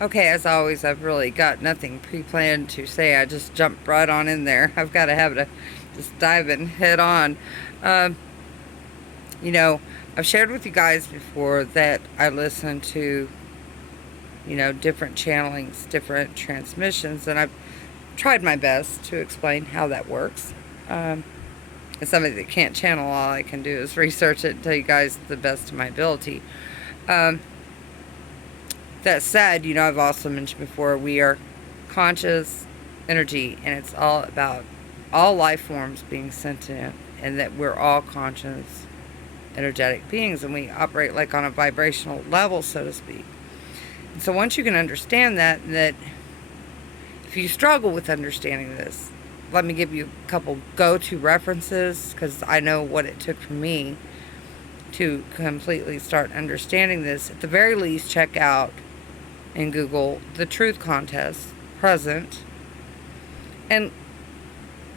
Okay, as always, I've really got nothing pre-planned to say. I just jumped right on in there. I've got a habit of just diving head on. Um, you know, I've shared with you guys before that I listen to, different channelings, different transmissions, and I've tried my best to explain how that works. Um, as somebody that can't channel, all I can do is research it and tell you guys the best of my ability. Um, that said, I've also mentioned before, we are conscious energy, and it's all about all life forms being sentient, and that we're all conscious, energetic beings, and we operate like on a vibrational level, so to speak. And so once you can understand that if you struggle with understanding this, let me give you a couple go-to references, because I know what it took for me to completely start understanding this. At the very least, check out and Google the Truth Contest present, and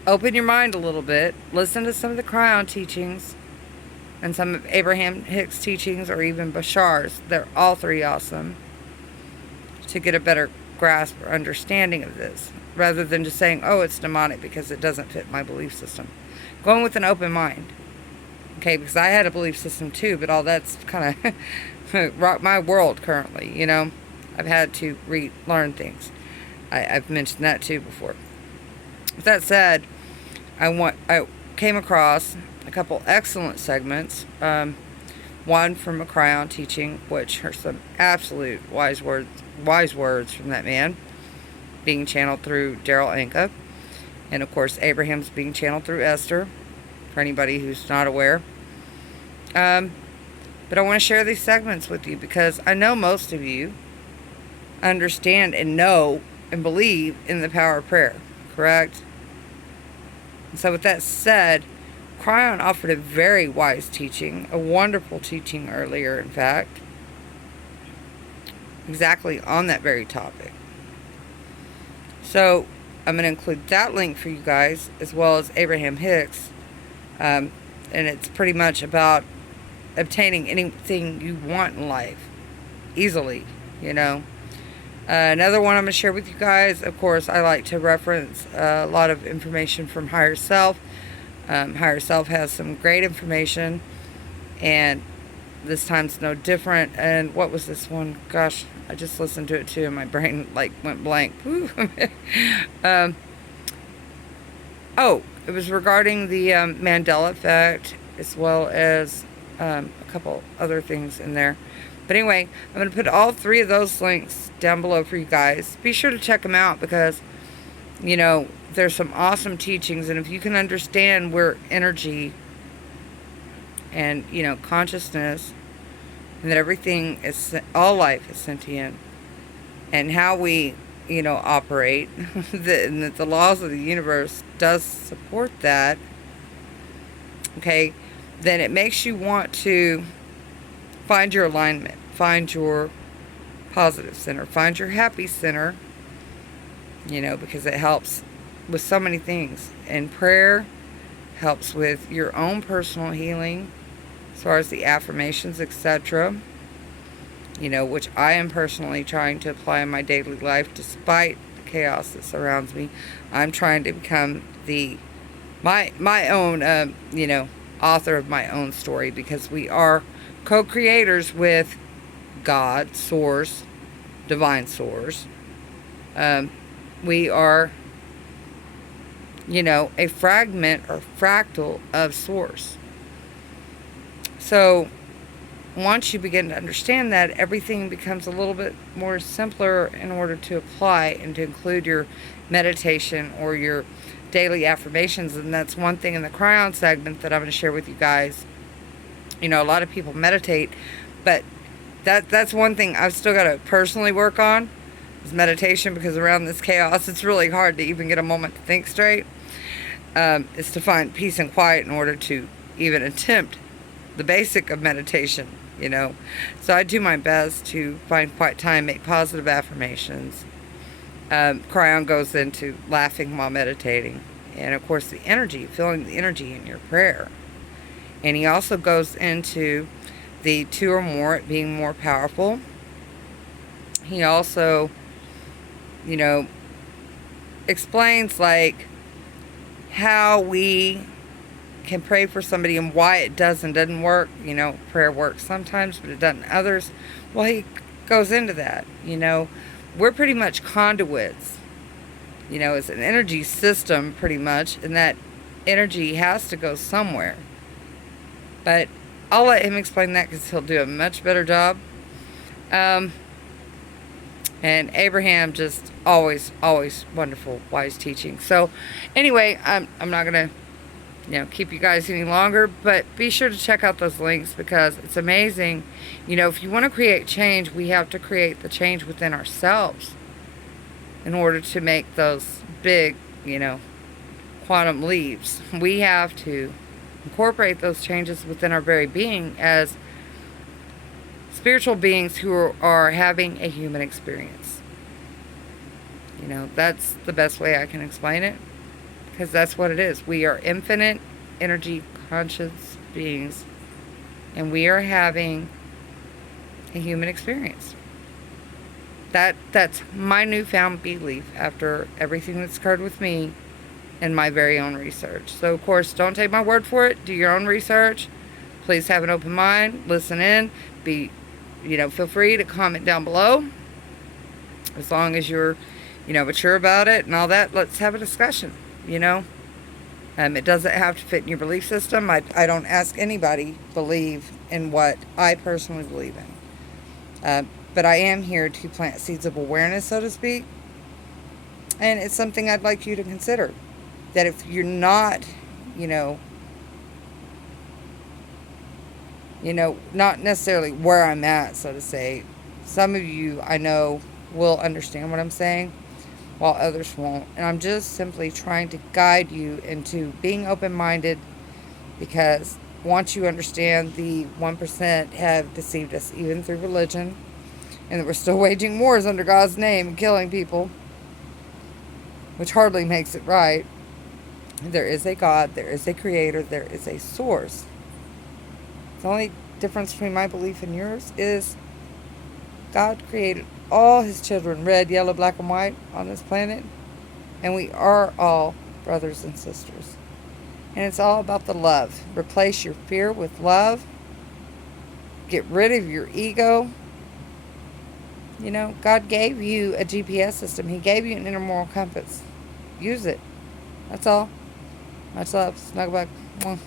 open your mind a little bit. Listen to some of the Cryon teachings and some of Abraham Hicks' teachings, or even Bashar's. They're all three awesome, to get a better grasp or understanding of this, rather than just saying, oh, it's demonic because it doesn't fit my belief system. Going with an open mind. Okay, because I had a belief system too, but all that's kind of rocked my world currently. I've had to relearn things. I've mentioned that too before. With that said, I came across a couple excellent segments. One from a Cryon teaching, which are some absolute wise words from that man, being channeled through Daryl Anka, and of course Abraham's being channeled through Esther, for anybody who's not aware. But I want to share these segments with you because I know most of you understand and know and believe in the power of prayer, correct? And so with that said, Cryon offered a very wise teaching, a wonderful teaching earlier, in fact, exactly on that very topic. So I'm going to include that link for you guys, as well as Abraham Hicks, and it's pretty much about obtaining anything you want in life easily. Another one I'm going to share with you guys, of course, I like to reference a lot of information from Higher Self. Higher Self has some great information, and this time's no different. And what was this one? Gosh, I just listened to it too, and my brain went blank. Oh, it was regarding the Mandela effect, as well as a couple other things in there. But anyway, I'm going to put all three of those links down below for you guys. Be sure to check them out because, there's some awesome teachings. And if you can understand where energy and, consciousness, and that everything all life is sentient, and how we, operate, and that the laws of the universe does support that, okay, then it makes you want to find your alignment, find your positive center, find your happy center, because it helps with so many things. And prayer helps with your own personal healing, as far as the affirmations, etc., which I am personally trying to apply in my daily life despite the chaos that surrounds me. I'm trying to become my own, author of my own story, because we are co-creators with God, Source, Divine Source. We are, a fragment or fractal of Source. So once you begin to understand that, everything becomes a little bit more simpler in order to apply and to include your meditation or your daily affirmations. And that's one thing in the Cryon segment that I'm going to share with you guys. A lot of people meditate, but that's one thing I've still got to personally work on, is meditation, because around this chaos, it's really hard to even get a moment to think straight. Is to find peace and quiet in order to even attempt the basic of meditation, So I do my best to find quiet time, make positive affirmations. Cryon goes into laughing while meditating. And of course the energy, feeling the energy in your prayer. And he also goes into the two or more, it being more powerful. he also, you know, explains like how we can pray for somebody and why it doesn't work. You know, prayer works sometimes, but it doesn't others. Well, he goes into that. You know, we're pretty much conduits. You know, it's an energy system pretty much, and that energy has to go somewhere. But I'll let him explain that because he'll do a much better job. Um, and Abraham just always, always wonderful, wise teaching. So, anyway, I'm not gonna, keep you guys any longer, but be sure to check out those links because it's amazing. You know, if you want to create change, we have to create the change within ourselves in order to make those big, quantum leaps. We have to incorporate those changes within our very being as spiritual beings who are having a human experience. You know, that's the best way I can explain it because that's what it is. We are infinite energy conscious beings and we are having a human experience. That's my newfound belief after everything that's occurred with me and my very own research. So, of course, don't take my word for it. Do your own research. Please have an open mind. Listen in. Feel free to comment down below. As long as you're, mature about it and all that, let's have a discussion, It doesn't have to fit in your belief system. I don't ask anybody believe in what I personally believe in. But I am here to plant seeds of awareness, so to speak. And it's something I'd like you to consider. That if you're not, not necessarily where I'm at, so to say, some of you I know will understand what I'm saying, while others won't. And I'm just simply trying to guide you into being open-minded because once you understand the 1% have deceived us even through religion, and that we're still waging wars under God's name and killing people, which hardly makes it right. There is a God, there is a creator, there is a source. The only difference between my belief and yours is God created all his children, red, yellow, black, and white, on this planet. And we are all brothers and sisters. And it's all about the love. Replace your fear with love. Get rid of your ego. God gave you a GPS system. He gave you an inner moral compass. Use it. That's all. Much love. Snuggle back. Mwah.